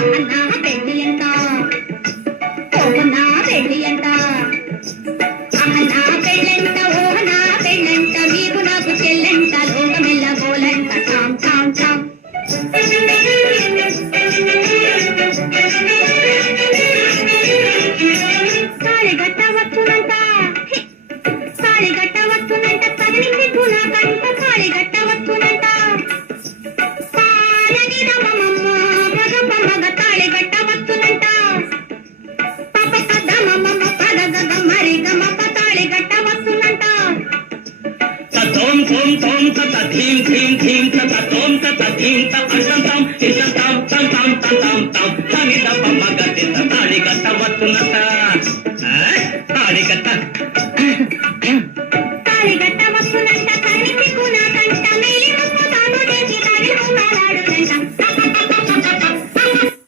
నా పెళ్లి ఎంత ఓ నా పెళ్లి ఎంత నా పెళ్ళంట ఓ నా పెళ్ళంట మీకు నాకు చెల్లంట లోకమెల్ల గోలంట టామ్ టామ్ టామ్ తాళిగట్ట వచ్చునంట తాళిగట్ట వచ్చునంట తగిలింది గుణకంట తాళిగట్ట వచ్చునంట పాలని రమమ్మ మగ మగ తాళిగట్ట వచ్చునంట పప పద మమ్మ పద గగ మరి గమ తాళిగట్ట వచ్చునంట తోం తోం తోం తత ధీం ధీం ధీం తత తోం తత ధీం తత అంతం తం ఇంతం తం తం తం తం తం తం తని దప మగ తిత తాళిగట్ట వచ్చునంట